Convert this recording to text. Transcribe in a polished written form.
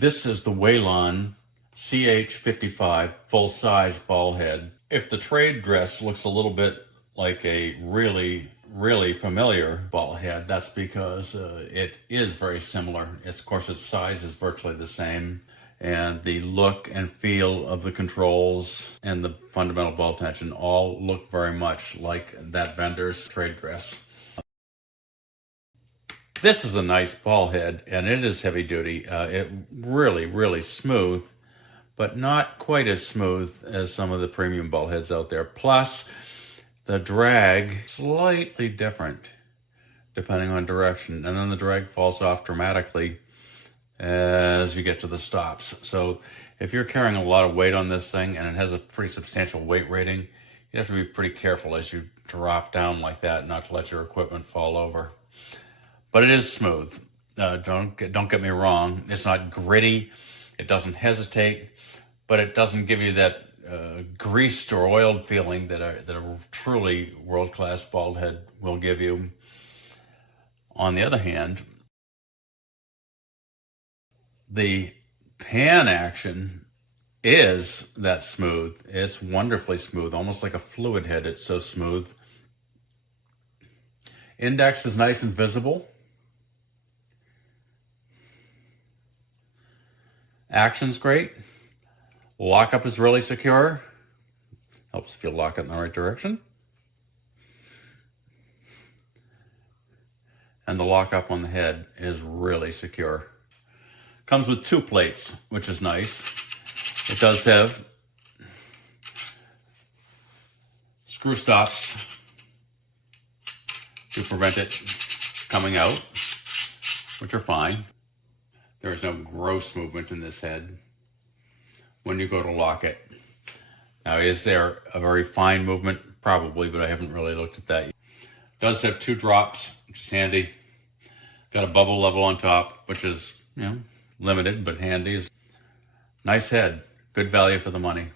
This is the WEYLLAN CH55 full-size ball head. If the trade dress looks a little bit like a really familiar ball head, that's because it is very similar. Of course, its size is virtually the same, and the look and feel of the controls and the fundamental ball tension all look very much like that vendor's trade dress. This is a nice ball head, and it is heavy duty. It really smooth, but not quite as smooth as some of the premium ball heads out there. Plus, the drag slightly different depending on direction, and then the drag falls off dramatically as you get to the stops. So if you're carrying a lot of weight on this thing and it has a pretty substantial weight rating, you have to be pretty careful as you drop down like that not to let your equipment fall over. But it is smooth. Don't get me wrong. It's not gritty. It doesn't hesitate, but it doesn't give you that greased or oiled feeling that a truly world-class ball head will give you. On the other hand, the pan action is that smooth. It's wonderfully smooth, almost like a fluid head. It's so smooth. Index is nice and visible. Action's great. Lockup is really secure. Helps if you lock it in the right direction. And the lockup on the head is really secure. Comes with 2 plates, which is nice. It does have screw stops to prevent it coming out, which are fine. There is no gross movement in this head when you go to lock it. Now, is there a very fine movement? Probably, but I haven't really looked at that yet. It does have 2 drops, which is handy. Got a bubble level on top, which is, limited, but handy. Nice head. Good value for the money.